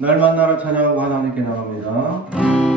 날 만나러 찬양하고 하나님께 나갑니다.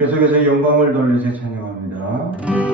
계속해서 영광을 돌리세 찬양합니다.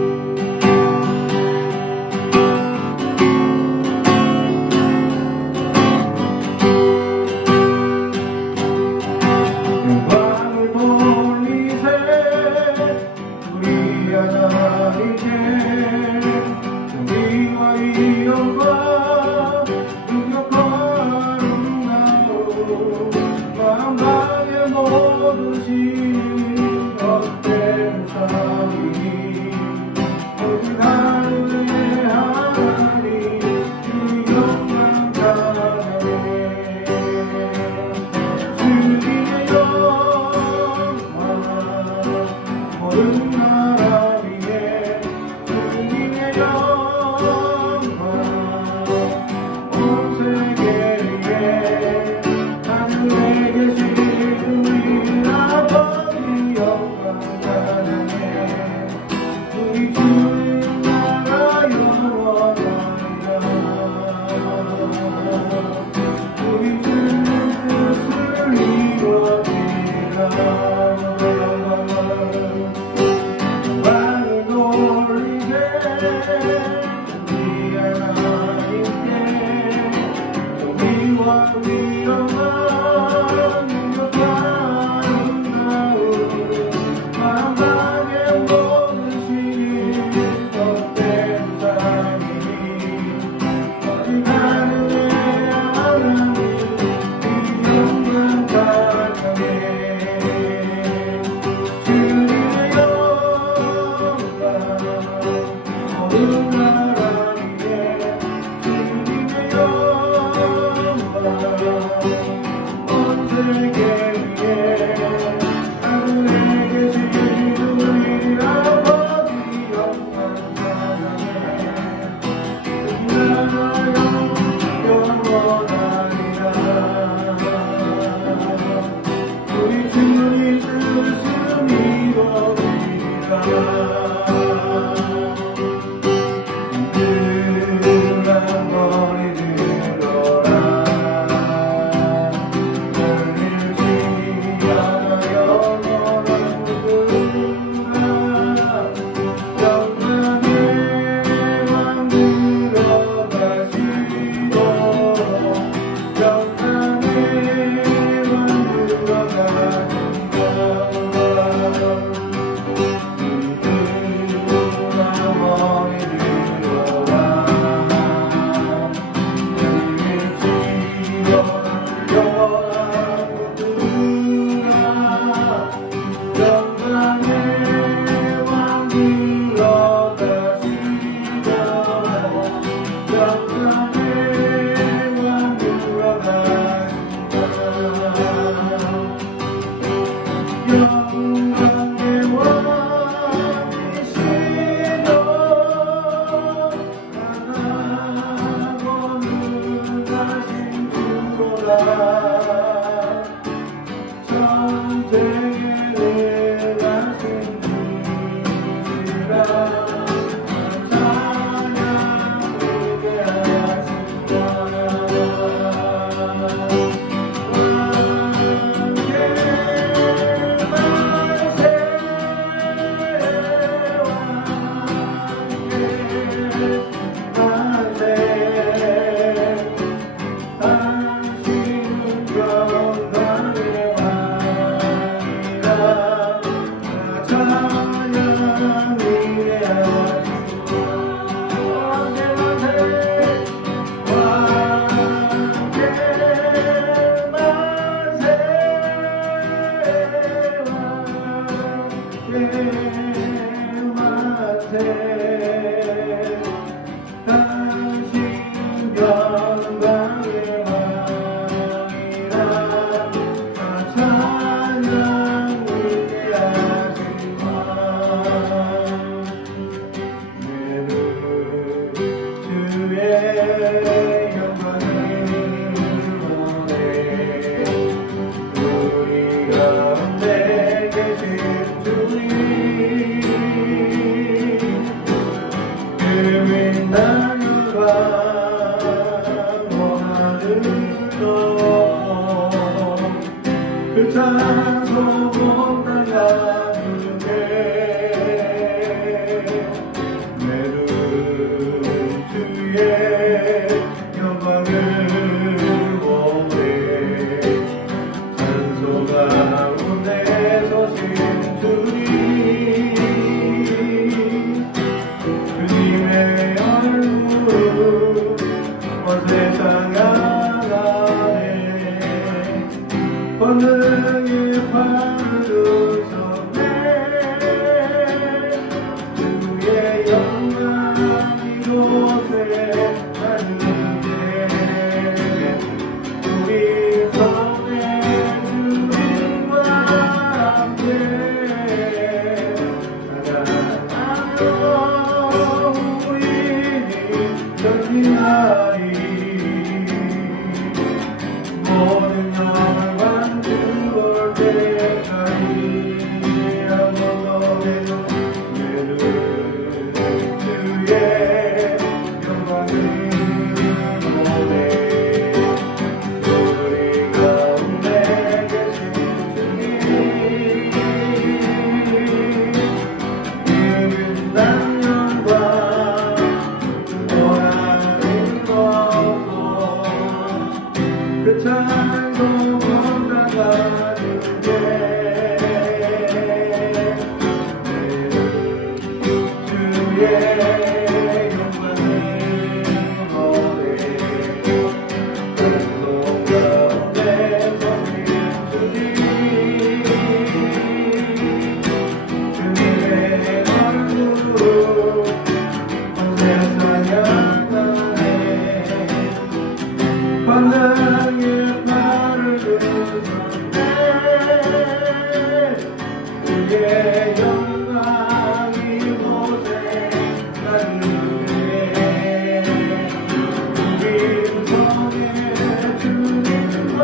만세 당신 영광의 왕이라 다 찬양 위대하신 왕 내는 주의 영광을 원해 우리 가운데 계신 주님 그 빛나는 광 원하늘로 그 찬송 따라주네 내는 주의 영광을 원해 산소 가운데 서신 주님 주님의 얼굴 온 세상 하나에 권능의 팔을 드셨네 주의 영광 이곳에 나는데 우리 손에 주님과 함께 나가며 우리는 전진하리 모든 영광 주올 때까지 아무도 내는 주의 영광을 원해 우리 가운데 계신 주님 그 빛난 영광 원하는 거고 그 찬송 나가는데 주의 영광을 원해 찬송 가운데 서신 주님 주님의 얼굴 온 세상 향하네 권능의 팔을 드셨네 주의 영광 이곳에 나는데 우리 성에 주님과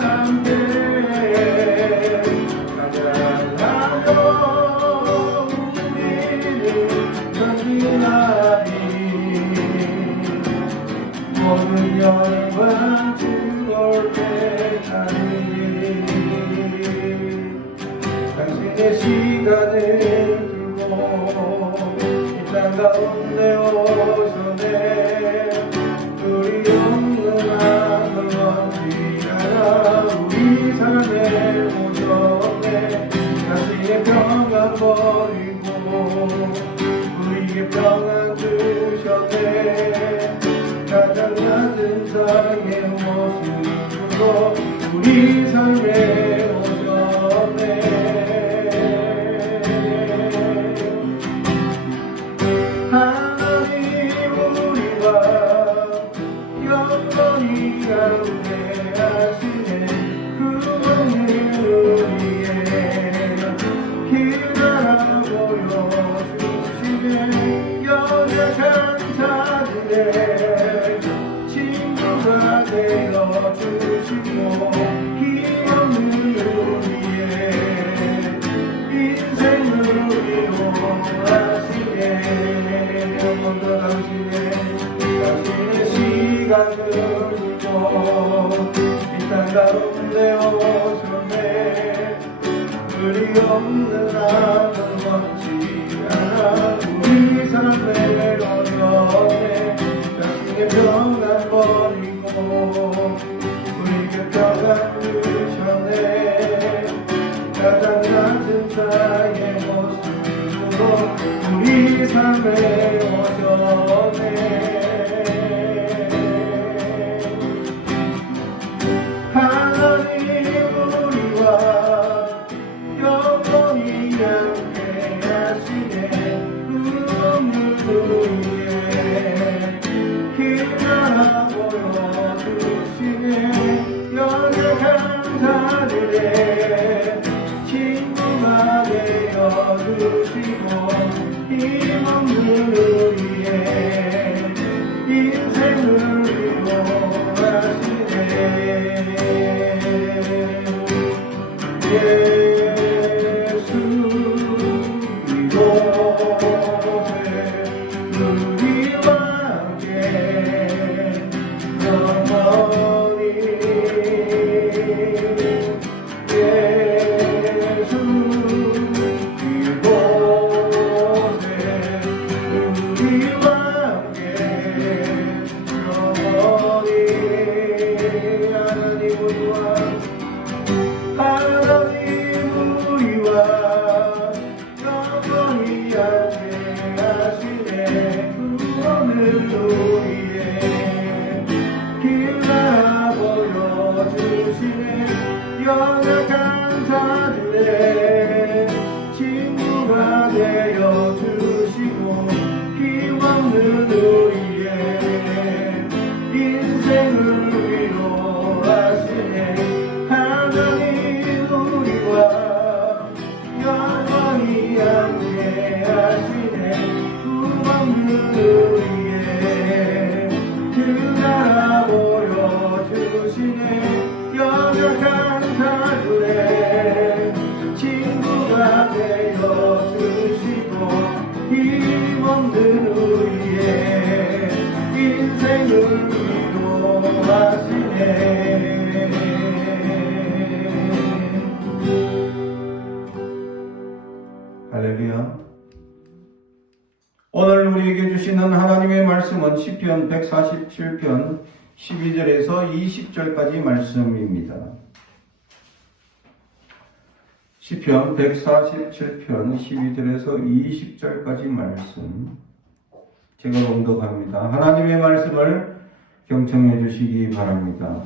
함께 찬양하며 우리는 전진하리 모든 영광 주올 때까지 당신의 시간을 두고 이 땅 가운데 오셨네 우리 없는 하늘 먼지 하나 우리 삶에 오셨네 자신의 평안 버리고 우리에게 평안 주셨네 가장 낮은 자의 모습으로 우리 삶에 오셨네 하나님 우리와 영원히 함께하시네 그 오늘 우리의 길 하나 보여주시네 연약한 자들의 친구가 되어주시고 힘없는 우리의 인생을 위로하시네 한 번 더 당신의 시간을 두고 이 땅 가운데 오셨네 우리 없는 하늘 먼지 하나 우리 삶에 오셨네 자신의 평안 버리고 우리에게 평안 주셨네 가장 낮은 자의 모습으로 우리 삶에 오셨네 하나님 우리와 영원히 함께 친구가 되어주시고 힘없는 우리의 인생을 위로하시네. 예수 이곳에 우리와 함께 영원히 예수 이곳에 우리와 함께 영원히 하나님 우리와 영원히 함께 하시네. 구원을 우리의 길 나라 보여주시네. 연약한 자들의 친구가 되어주시고 힘없는 우리의 인생을 위로하시네. 하나님 우리와 영원히 함께 하시네. 구원은 우리의 그 나라 보여주시네. 연약한 자들의 친구가 되어주시고 힘없는 우리의 인생을 위로하시네. 할렐루야. 오늘 우리에게 주시는 하나님의 말씀은 시편 147편 12절에서 20절까지 말씀입니다. 시편 147편 12절에서 20절까지 말씀 제가 봉독합니다. 하나님의 말씀을 경청해 주시기 바랍니다.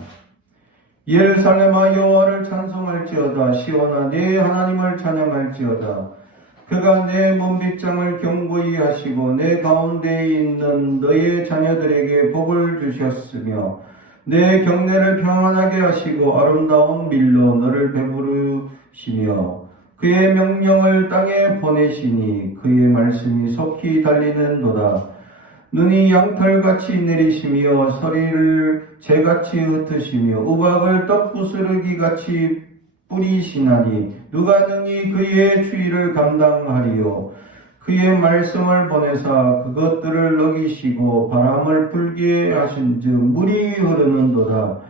예루살렘아 여호와를 찬송할지어다. 시온아 네 하나님을 찬양할지어다. 그가 내 문빗장을 견고히 하시고 내 가운데에 있는 너의 자녀들에게 복을 주셨으며 내 경내를 평안하게 하시고 아름다운 밀로 너를 배부르시며 그의 명령을 땅에 보내시니 그의 말씀이 속히 달리는도다. 눈이 양털같이 내리시며 서리를 재같이 흩으시며 우박을 떡부스러기같이 뿌리시나니 누가 능히 그의 추위를 감당하리요. 그의 말씀을 보내사 그것들을 먹이시고 바람을 불게 하신즉 물이 흐르는도다.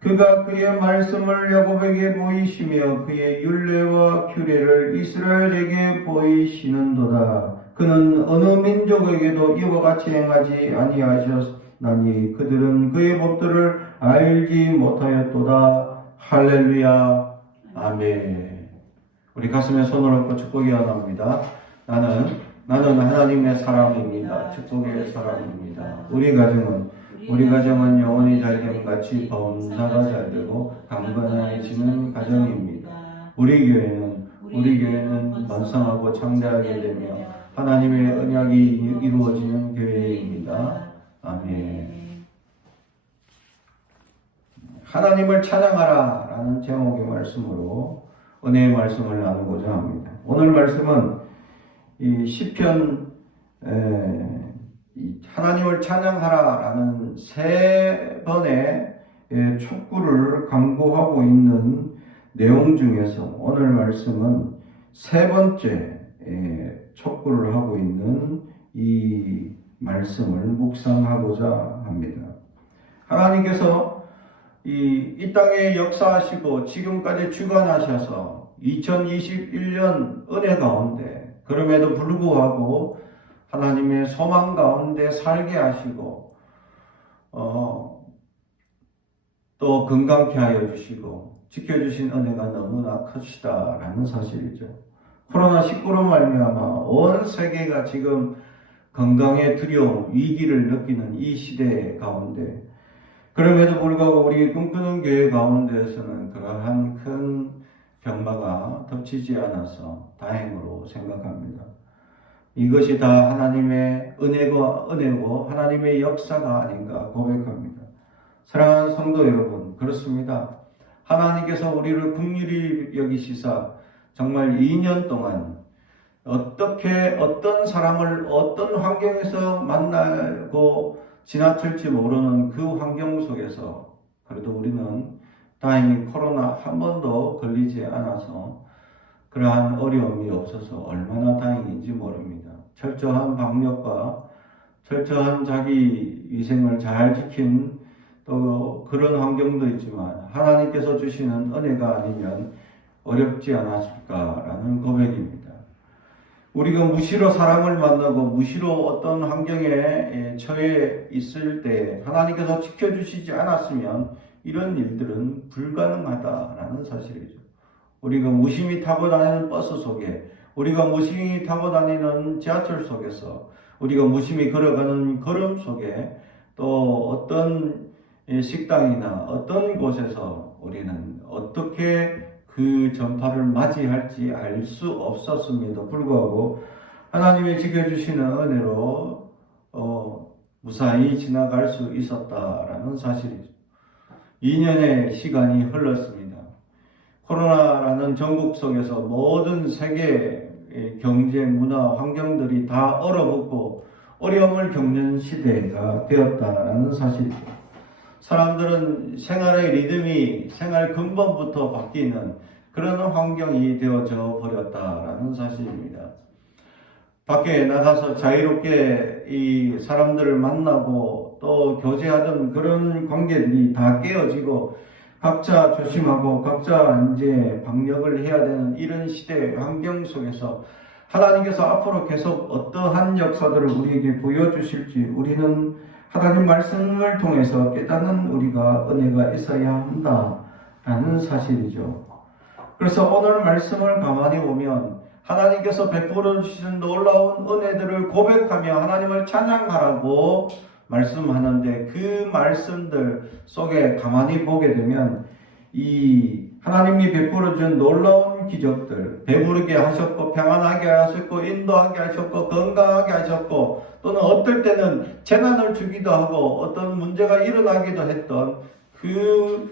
그가 그의 말씀을 야곱에게 보이시며 그의 율례와 규례를 이스라엘에게 보이시는도다. 그는 어느 민족에게도 이와 같이 행하지 아니하셨나니 그들은 그의 법들을 알지 못하였도다. 할렐루야. 아멘. 우리 가슴에 손을 얹고 축복이 원합니다. 나는 하나님의 사람입니다. 축복의 사람입니다. 우리 가정은 영혼이 잘됨같이 범사가 잘되고 강건해지는 가정입니다. 우리 교회는 번성하고 창대하게 되며 하나님의 언약이 이루어지는 교회입니다. 아멘. 하나님을 찬양하라 라는 제목의 말씀으로 은혜의 말씀을 나누고자 합니다. 오늘 말씀은 이 시편 하나님을 찬양하라 라는 세 번의 촉구를 강구하고 있는 내용 중에서 오늘 말씀은 세 번째 촉구를 하고 있는 이 말씀을 묵상하고자 합니다. 하나님께서 이 땅에 역사하시고 지금까지 주관하셔서 2021년 은혜 가운데 그럼에도 불구하고 하나님의 소망 가운데 살게 하시고 또 건강케 하여 주시고 지켜주신 은혜가 너무나 크시다라는 사실이죠. 코로나19로 말미암아 온 세계가 지금 건강의 두려움, 위기를 느끼는 이 시대 가운데 그럼에도 불구하고 우리 꿈꾸는 교회 가운데에서는 그러한 큰 병마가 덮치지 않아서 다행으로 생각합니다. 이것이 다 하나님의 은혜고 하나님의 역사가 아닌가 고백합니다. 사랑하는 성도 여러분, 그렇습니다. 하나님께서 우리를 긍휼히 여기시사 정말 2년 동안 어떻게 어떤 사람을 어떤 환경에서 만나고 지나칠지 모르는 그 환경 속에서 그래도 우리는 다행히 코로나 한 번도 걸리지 않아서 그러한 어려움이 없어서 얼마나 다행인지 모릅니다. 철저한 방역과 철저한 자기 위생을 잘 지킨 또 그런 환경도 있지만 하나님께서 주시는 은혜가 아니면 어렵지 않았을까라는 고백입니다. 우리가 무시로 사람을 만나고 무시로 어떤 환경에 처해 있을 때 하나님께서 지켜주시지 않았으면 이런 일들은 불가능하다라는 사실이죠. 우리가 무심히 타고 다니는 버스 속에, 우리가 무심히 타고 다니는 지하철 속에서, 우리가 무심히 걸어가는 걸음 속에, 또 어떤 식당이나 어떤 곳에서 우리는 어떻게 그 전파를 맞이할지 알 수 없었음에도 불구하고 하나님의 지켜주시는 은혜로 무사히 지나갈 수 있었다라는 사실이죠. 2년의 시간이 흘렀습니다. 코로나라는 전국 속에서 모든 세계 경제, 문화, 환경들이 다 얼어붙고 어려움을 겪는 시대가 되었다라는 사실이죠. 사람들은 생활의 리듬이 생활 근본부터 바뀌는 그런 환경이 되어져 버렸다라는 사실입니다. 밖에 나가서 자유롭게 이 사람들을 만나고 또 교제하던 그런 관계들이 다 깨어지고 각자 조심하고 각자 이제 방역을 해야 되는 이런 시대 환경 속에서 하나님께서 앞으로 계속 어떠한 역사들을 우리에게 보여주실지 우리는 하나님 말씀을 통해서 깨닫는 우리가 은혜가 있어야 한다라는 사실이죠. 그래서 오늘 말씀을 가만히 보면 하나님께서 베풀어 주신 놀라운 은혜들을 고백하며 하나님을 찬양하라고 말씀하는데 그 말씀들 속에 가만히 보게 되면 이 하나님이 베풀어 준 놀라운 기적들, 배부르게 하셨고 평안하게 하셨고 인도하게 하셨고 건강하게 하셨고 또는 어떨 때는 재난을 주기도 하고 어떤 문제가 일어나기도 했던 그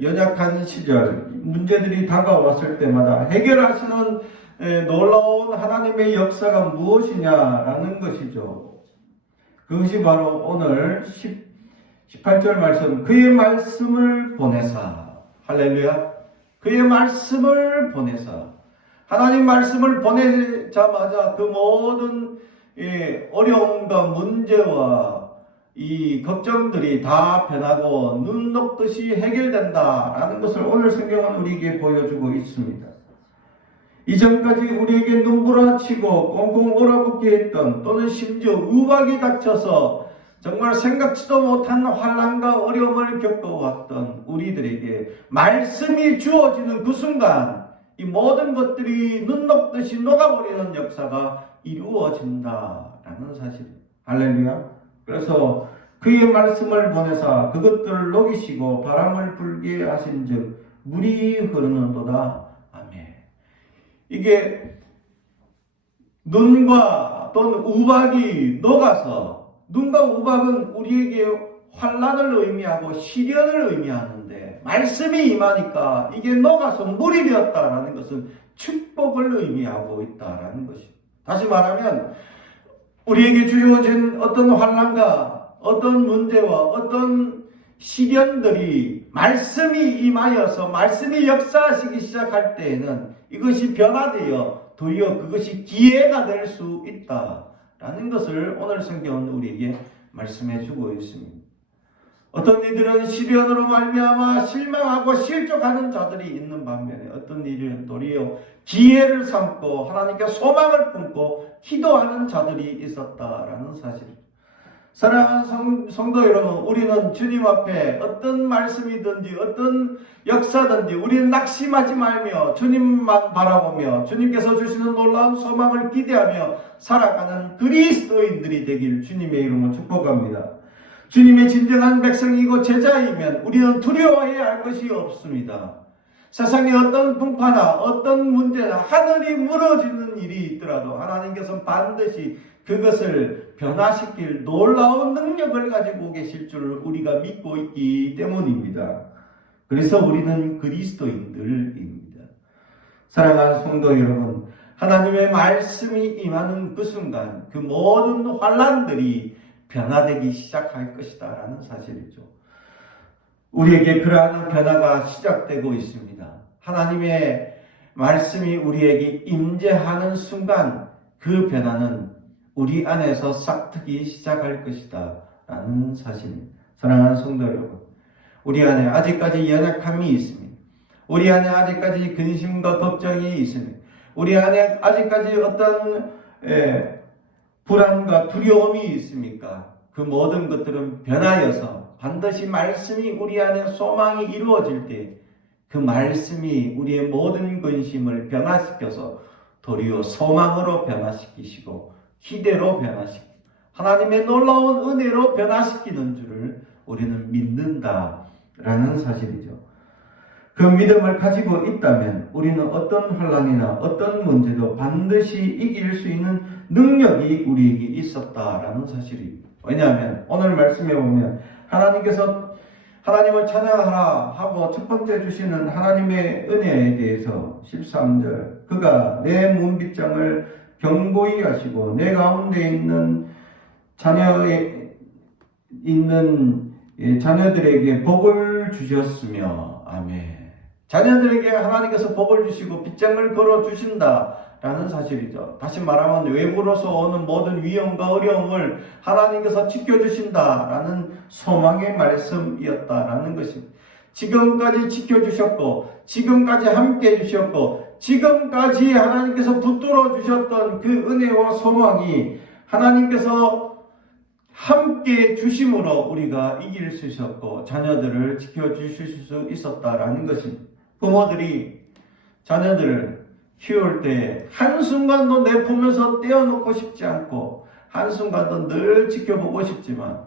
연약한 시절 문제들이 다가왔을 때마다 해결하시는 놀라운 하나님의 역사가 무엇이냐라는 것이죠. 그것이 바로 오늘 18절 말씀, 그의 말씀을 보내사, 할렐루야, 그의 말씀을 보내사, 하나님 말씀을 보내자마자 그 모든 어려움과 문제와 이 걱정들이 다 변하고 눈 녹듯이 해결된다라는 것을 오늘 성경은 우리에게 보여주고 있습니다. 이전까지 우리에게 눈부라치고 꽁꽁 얼어붙게 했던 또는 심지어 우박이 닥쳐서 정말 생각지도 못한 환난과 어려움을 겪어왔던 우리들에게 말씀이 주어지는 그 순간 이 모든 것들이 눈 녹듯이 녹아버리는 역사가 이루어진다라는 사실입니다. 할렐루야. 그래서 그의 말씀을 보내사 그것들을 녹이시고 바람을 불게 하신즉 물이 흐르는도다. 아멘. 이게 눈과 또는 우박이 녹아서, 눈과 우박은 우리에게 환난을 의미하고 시련을 의미하는데 말씀이 임하니까 이게 녹아서 물이 되었다라는 것은 축복을 의미하고 있다라는 것입니다. 다시 말하면 우리에게 주어진 어떤 환난과 어떤 문제와 어떤 시련들이 말씀이 임하여서 말씀이 역사하시기 시작할 때에는 이것이 변화되어 도리어 그것이 기회가 될 수 있다라는 것을 오늘 성경은 우리에게 말씀해 주고 있습니다. 어떤 이들은 시련으로 말미암아 실망하고 실족하는 자들이 있는 반면에 어떤 이들은 도리어 기회를 삼고 하나님께 소망을 품고 기도하는 자들이 있었다라는 사실입니다. 사랑하는 성도 여러분, 우리는 주님 앞에 어떤 말씀이든지 어떤 역사든지 우리는 낙심하지 말며 주님만 바라보며 주님께서 주시는 놀라운 소망을 기대하며 살아가는 그리스도인들이 되길 주님의 이름으로 축복합니다. 주님의 진정한 백성이고 제자이면 우리는 두려워해야 할 것이 없습니다. 세상에 어떤 풍파나 어떤 문제나 하늘이 무너지는 일이 있더라도 하나님께서는 반드시 그것을 변화시킬 놀라운 능력을 가지고 계실 줄 우리가 믿고 있기 때문입니다. 그래서 우리는 그리스도인들입니다. 사랑하는 성도 여러분, 하나님의 말씀이 임하는 그 순간 그 모든 환난들이 변화되기 시작할 것이다 라는 사실이죠. 우리에게 그러한 변화가 시작되고 있습니다. 하나님의 말씀이 우리에게 임재하는 순간 그 변화는 우리 안에서 싹트기 시작할 것이다 라는 사실입니다. 사랑하는 성도 여러분, 우리 안에 아직까지 연약함이 있습니다. 우리 안에 아직까지 근심과 걱정이 있습니다. 우리 안에 아직까지 어떤 불안과 두려움이 있습니까? 그 모든 것들은 변하여서 반드시 말씀이 우리 안에 소망이 이루어질 때 그 말씀이 우리의 모든 근심을 변화시켜서 도리어 소망으로 변화시키시고 기대로 변화시키고 하나님의 놀라운 은혜로 변화시키는 줄을 우리는 믿는다라는 사실이죠. 그 믿음을 가지고 있다면 우리는 어떤 환난이나 어떤 문제도 반드시 이길 수 있는 능력이 우리에게 있었다라는 사실입니다. 왜냐하면 오늘 말씀에 보면 하나님께서 하나님을 찬양하라 하고 첫 번째 주시는 하나님의 은혜에 대해서 13절 그가 내 문빗장을 견고히 하시고 내 가운데 있는 자녀들에게 복을 주셨으며 아멘. 자녀들에게 하나님께서 복을 주시고 빗장을 걸어 주신다라는 사실이죠. 다시 말하면 외부로서 오는 모든 위험과 어려움을 하나님께서 지켜주신다라는 소망의 말씀이었다라는 것입니다. 지금까지 지켜주셨고 지금까지 함께해 주셨고 지금까지 하나님께서 붙들어 주셨던 그 은혜와 소망이 하나님께서 함께 주심으로 우리가 이길 수 있었고 자녀들을 지켜주실 수 있었다라는 것입니다. 부모들이 자녀들을 키울 때 한순간도 내 품에서 떼어놓고 싶지 않고 한순간도 늘 지켜보고 싶지만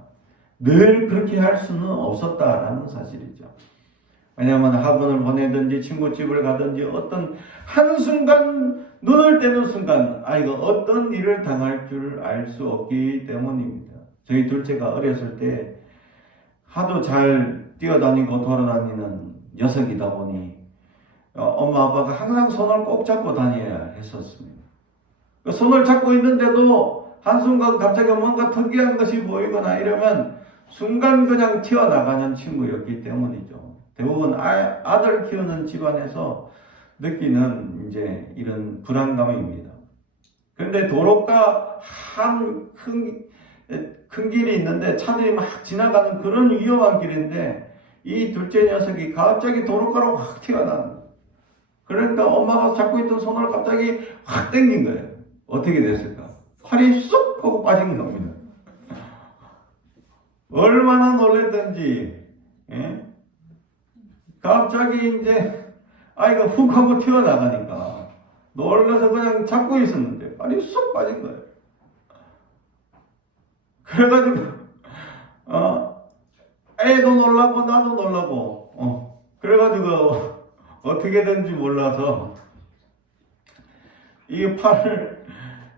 늘 그렇게 할 수는 없었다라는 사실이죠. 왜냐하면 학원을 보내든지 친구집을 가든지 어떤 한순간 눈을 떼는 순간 아이가 어떤 일을 당할 줄 알 수 없기 때문입니다. 저희 둘째가 어렸을 때 하도 잘 뛰어다니고 돌아다니는 녀석이다 보니 엄마 아빠가 항상 손을 꼭 잡고 다녀야 했었습니다. 손을 잡고 있는데도 한순간 갑자기 뭔가 특이한 것이 보이거나 이러면 순간 그냥 튀어나가는 친구였기 때문이죠. 대부분 아들 키우는 집안에서 느끼는 이제 이런 불안감입니다. 그런데 도로가 큰 길이 있는데 차들이 막 지나가는 그런 위험한 길인데 이 둘째 녀석이 갑자기 도로가로 확 튀어나온 거예요. 그러니까 엄마가 잡고 있던 손을 갑자기 확 당긴 거예요. 어떻게 됐을까? 팔이 쑥 하고 빠진 겁니다. 얼마나 놀랬던지 갑자기 이제 아이가 훅 하고 튀어나가니까 놀라서 그냥 잡고 있었는데 팔이 쑥 빠진 거예요. 그래가지고 애도 놀라고 나도 놀라고 그래가지고 어떻게 된지 몰라서 이 팔을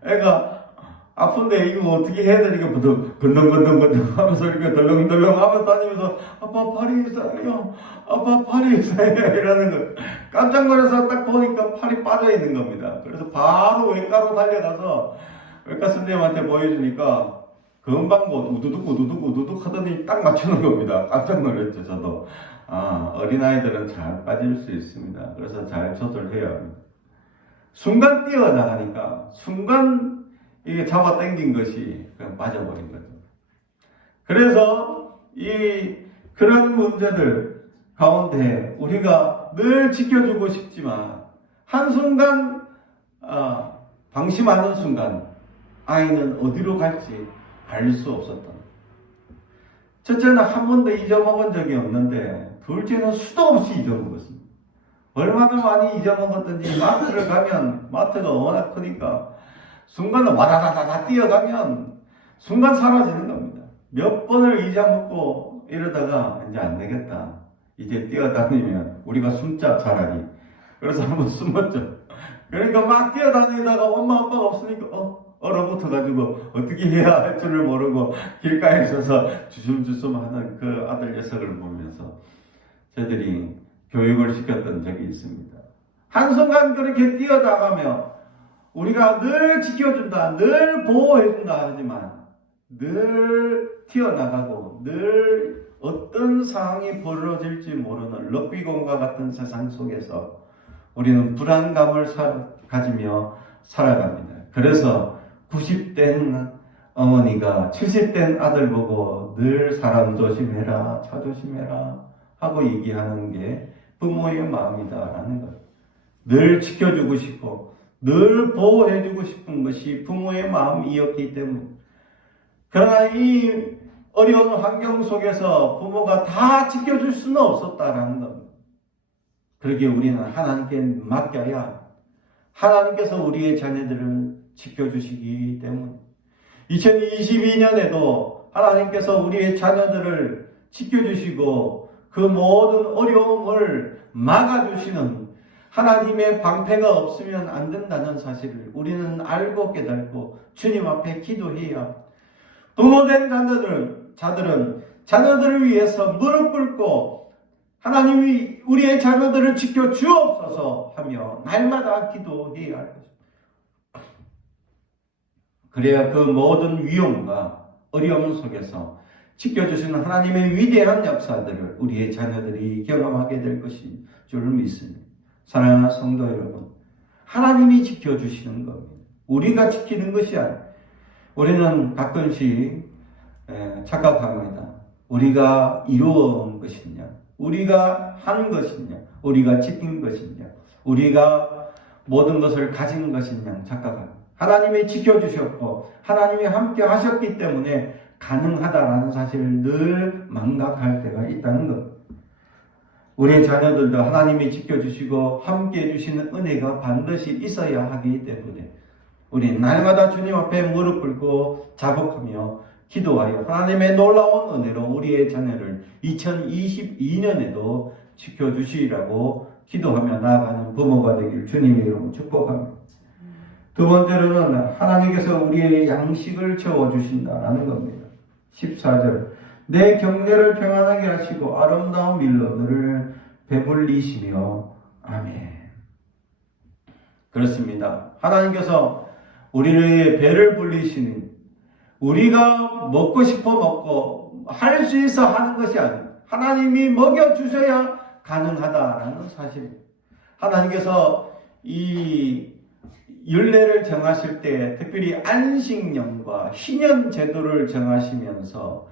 애가 아픈데 이거 어떻게 해야 되니까 건덩건덩건덩 하면서 이렇게 덜렁덜렁 하면서 다니면서 아빠 팔이 이상해요. 아빠 팔이 이상해요. 이러는 거 깜짝 놀라서 딱 보니까 팔이 빠져 있는 겁니다. 그래서 바로 외과로 달려가서 외과 선생님한테 보여주니까 금방 우두둑 하더니 딱 맞추는 겁니다. 깜짝 놀랐죠, 저도. 어린아이들은 잘 빠질 수 있습니다. 그래서 잘 조절해야 합니다. 순간 뛰어나가니까, 순간 이게 잡아 당긴 것이 그냥 빠져버린 거죠. 그래서 그런 문제들 가운데 우리가 늘 지켜주고 싶지만, 한순간, 방심하는 순간, 아이는 어디로 갈지 알 수 없었다. 첫째는 한 번도 잊어먹은 적이 없는데 둘째는 수도 없이 잊어먹었습니다. 얼마나 많이 잊어먹었던지 마트를 가면 마트가 워낙 크니까 순간에 와다다다다 뛰어가면 순간 사라지는 겁니다. 몇 번을 잊어먹고 이러다가 이제 안 되겠다. 이제 뛰어다니면 우리가 숨자 차라리. 그래서 한번 숨었죠. 그러니까 막 뛰어다니다가 엄마 아빠가 없으니까 얼어붙어가지고 어떻게 해야 할 줄을 모르고 길가에 서서 주섬주섬 하는 그 아들 녀석을 보면서 저들이 교육을 시켰던 적이 있습니다. 한순간 그렇게 뛰어나가며 우리가 늘 지켜준다, 늘 보호해준다 하지만 늘 튀어나가고 늘 어떤 상황이 벌어질지 모르는 럭비공과 같은 세상 속에서 우리는 불안감을 가지며 살아갑니다. 그래서 90된 어머니가 70된 아들 보고 늘 사람 조심해라, 차 조심해라 하고 얘기하는 게 부모의 마음이다라는 것. 늘 지켜주고 싶고 늘 보호해주고 싶은 것이 부모의 마음이었기 때문에, 그러나 이 어려운 환경 속에서 부모가 다 지켜줄 수는 없었다라는 겁니다. 그러기에 우리는 하나님께 맡겨야 하나님께서 우리의 자녀들을 지켜주시기 때문에 2022년에도 하나님께서 우리의 자녀들을 지켜주시고 그 모든 어려움을 막아주시는 하나님의 방패가 없으면 안 된다는 사실을 우리는 알고 깨닫고 주님 앞에 기도해야, 부모된 자들은 자녀들을 위해서 무릎 꿇고 하나님이 우리의 자녀들을 지켜 주옵소서 하며 날마다 기도해야 할 것입니다. 그래야 그 모든 위험과 어려움 속에서 지켜주시는 하나님의 위대한 역사들을 우리의 자녀들이 경험하게 될 것인 줄 믿습니다. 사랑하는 성도 여러분, 하나님이 지켜주시는 겁니다. 우리가 지키는 것이 아니에요. 우리는 가끔씩 착각합니다. 우리가 이루어온 것이냐, 우리가 한 것이냐, 우리가 지킨 것이냐, 우리가 모든 것을 가진 것이냐 착각합니다. 하나님이 지켜주셨고 하나님이 함께 하셨기 때문에 가능하다라는 사실을 늘 망각할 때가 있다는 것. 우리의 자녀들도 하나님이 지켜주시고 함께 해주시는 은혜가 반드시 있어야 하기 때문에 우리 날마다 주님 앞에 무릎 꿇고 자복하며 기도하여 하나님의 놀라운 은혜로 우리의 자녀를 2022년에도 지켜주시라고 기도하며 나아가는 부모가 되길 주님의 이름으로 축복합니다. 두 번째로는 하나님께서 우리의 양식을 채워주신다라는 겁니다. 14절, 내 경내를 평안하게 하시고 아름다운 밀로 너를 배불리시며 아멘. 그렇습니다. 하나님께서 우리의 배를 불리시는, 우리가 먹고 싶어 먹고 할 수 있어 하는 것이 아닙니다. 하나님이 먹여주셔야 가능하다라는 사실입니다. 하나님께서 이 율례를 정하실 때 특별히 안식년과 희년 제도를 정하시면서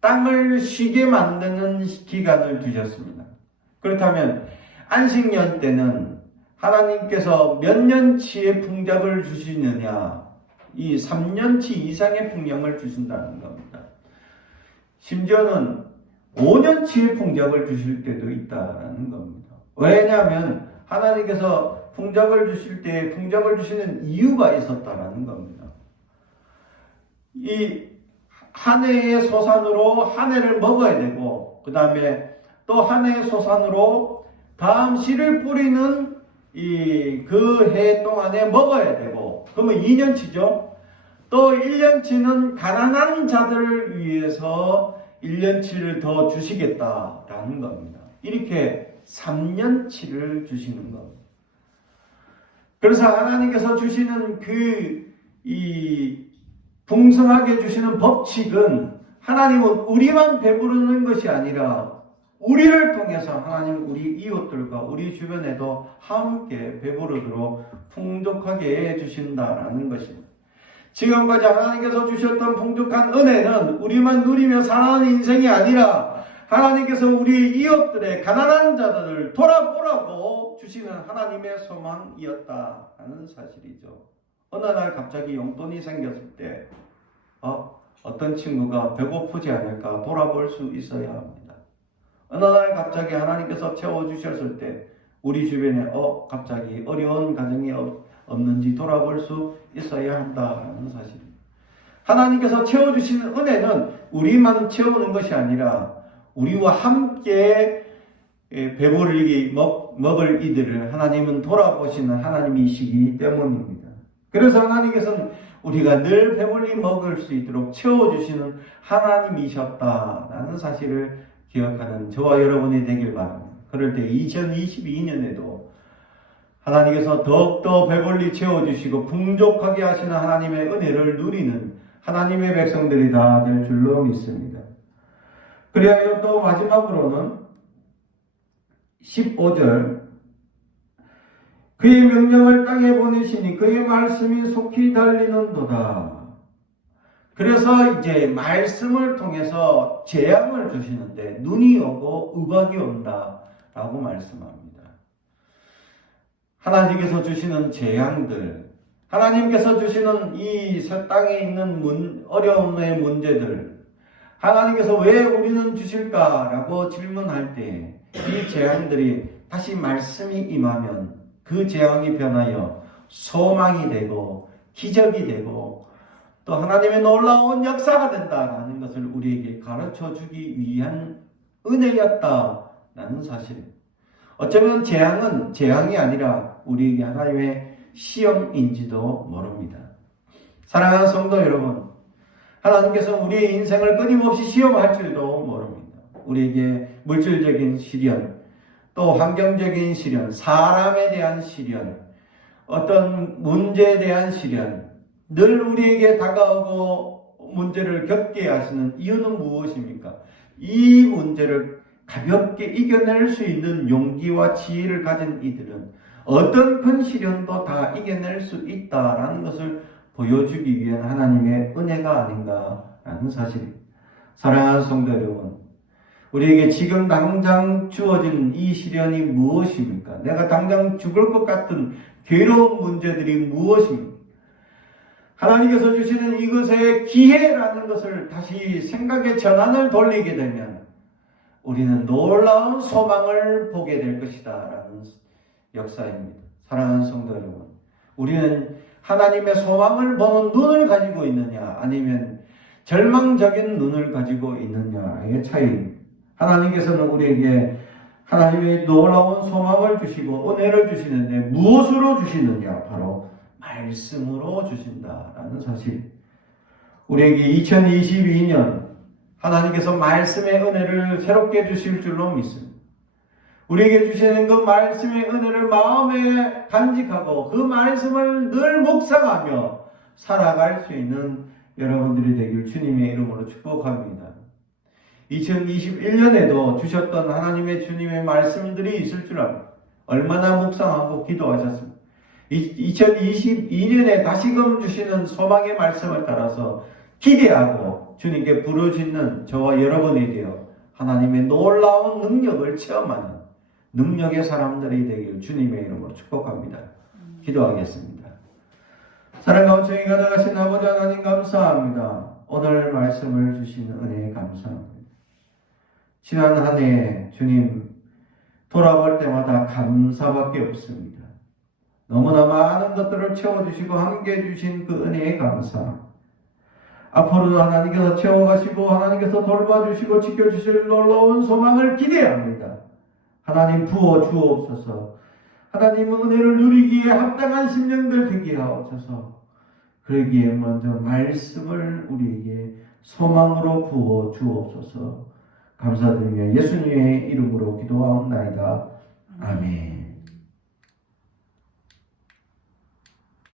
땅을 쉬게 만드는 기간을 두셨습니다. 그렇다면 안식년 때는 하나님께서 몇 년치의 풍작을 주시느냐, 이 3년치 이상의 풍령을 주신다는 겁니다. 심지어는 5년치의 풍작을 주실 때도 있다는 겁니다. 왜냐하면 하나님께서 풍작을 주실 때 풍작을 주시는 이유가 있었다라는 겁니다. 이 한 해의 소산으로 한 해를 먹어야 되고, 그 다음에 또 한 해의 소산으로 다음 씨를 뿌리는 그 해 동안에 먹어야 되고, 그러면 2년치죠. 또 1년치는 가난한 자들을 위해서 1년치를 더 주시겠다라는 겁니다. 이렇게 3년치를 주시는 겁니다. 그래서 하나님께서 주시는 풍성하게 주시는 법칙은, 하나님은 우리만 배부르는 것이 아니라 우리를 통해서 하나님 우리 이웃들과 우리 주변에도 함께 배부르도록 풍족하게 해주신다라는 것입니다. 지금까지 하나님께서 주셨던 풍족한 은혜는 우리만 누리며 살아가는 인생이 아니라 하나님께서 우리 이웃들의 가난한 자들을 돌아보라고 주시는 하나님의 소망이었다라는 사실이죠. 어느 날 갑자기 용돈이 생겼을 때 어떤 친구가 배고프지 않을까 돌아볼 수 있어야 합니다. 어느 날 갑자기 하나님께서 채워주셨을 때 우리 주변에 갑자기 어려운 가정이 없는지 돌아볼 수 있어야 한다는 사실입니다. 하나님께서 채워주시는 은혜는 우리만 채우는 것이 아니라 우리와 함께 배부르게 먹을 이들을 하나님은 돌아보시는 하나님이시기 때문입니다. 그래서 하나님께서는 우리가 늘 배불리 먹을 수 있도록 채워주시는 하나님이셨다라는 사실을 기억하는 저와 여러분이 되길 바랍니다. 그럴 때 2022년에도 하나님께서 더욱더 배불리 채워주시고 풍족하게 하시는 하나님의 은혜를 누리는 하나님의 백성들이 다 될 줄로 믿습니다. 그리하여 또 마지막으로는 15절 그의 명령을 땅에 보내시니 그의 말씀이 속히 달리는도다. 그래서 이제 말씀을 통해서 재앙을 주시는데 눈이 오고 우박이 온다라고 말씀합니다. 하나님께서 주시는 재앙들, 하나님께서 주시는 이 땅에 있는 어려움의 문제들, 하나님께서 왜 우리는 주실까라고 질문할 때 이 재앙들이 다시 말씀이 임하면 그 재앙이 변하여 소망이 되고 기적이 되고 또 하나님의 놀라운 역사가 된다라는 것을 우리에게 가르쳐 주기 위한 은혜였다라는 사실. 어쩌면 재앙은 재앙이 아니라 우리에게 하나님의 시험인지도 모릅니다. 사랑하는 성도 여러분, 하나님께서 우리의 인생을 끊임없이 시험할 줄도 모릅니다. 우리에게 물질적인 시련, 또 환경적인 시련, 사람에 대한 시련, 어떤 문제에 대한 시련, 늘 우리에게 다가오고 문제를 겪게 하시는 이유는 무엇입니까? 이 문제를 가볍게 이겨낼 수 있는 용기와 지혜를 가진 이들은 어떤 큰 시련도 다 이겨낼 수 있다라는 것을 보여주기 위한 하나님의 은혜가 아닌가라는 사실입니다. 사랑하는 성도 여러분, 우리에게 지금 당장 주어진 이 시련이 무엇입니까? 내가 당장 죽을 것 같은 괴로운 문제들이 무엇입니까? 하나님께서 주시는 이것의 기회라는 것을 다시 생각의 전환을 돌리게 되면 우리는 놀라운 소망을 보게 될 것이다 라는 역사입니다. 사랑하는 성도 여러분, 우리는 하나님의 소망을 보는 눈을 가지고 있느냐 아니면 절망적인 눈을 가지고 있느냐의 차이입니다. 하나님께서는 우리에게 하나님의 놀라운 소망을 주시고 은혜를 주시는데 무엇으로 주시느냐? 바로 말씀으로 주신다라는 사실. 우리에게 2022년 하나님께서 말씀의 은혜를 새롭게 주실 줄로 믿습니다. 우리에게 주시는 그 말씀의 은혜를 마음에 간직하고 그 말씀을 늘 묵상하며 살아갈 수 있는 여러분들이 되길 주님의 이름으로 축복합니다. 2021년에도 주셨던 하나님의 주님의 말씀들이 있을 줄 압니다. 얼마나 묵상하고 기도하셨습니까? 2022년에 다시금 주시는 소망의 말씀을 따라서 기대하고 주님께 부르짖는 저와 여러분이 되어 하나님의 놀라운 능력을 체험하는 능력의 사람들이 되길 주님의 이름으로 축복합니다. 기도하겠습니다. 사랑과 정이 가득하신 아버지 하나님 감사합니다. 오늘 말씀을 주시는 은혜에 감사합니다. 지난 한 해 주님 돌아볼 때마다 감사밖에 없습니다. 너무나 많은 것들을 채워주시고 함께해 주신 그 은혜에 감사합니다. 앞으로도 하나님께서 채워가시고 하나님께서 돌봐주시고 지켜주실 놀라운 소망을 기대합니다. 하나님 부어 주옵소서. 하나님 은혜를 누리기에 합당한 심령들 되게 하옵소서. 그러기에 먼저 말씀을 우리에게 소망으로 부어 주옵소서. 감사드리며 예수님의 이름으로 기도하옵나이다. 아멘.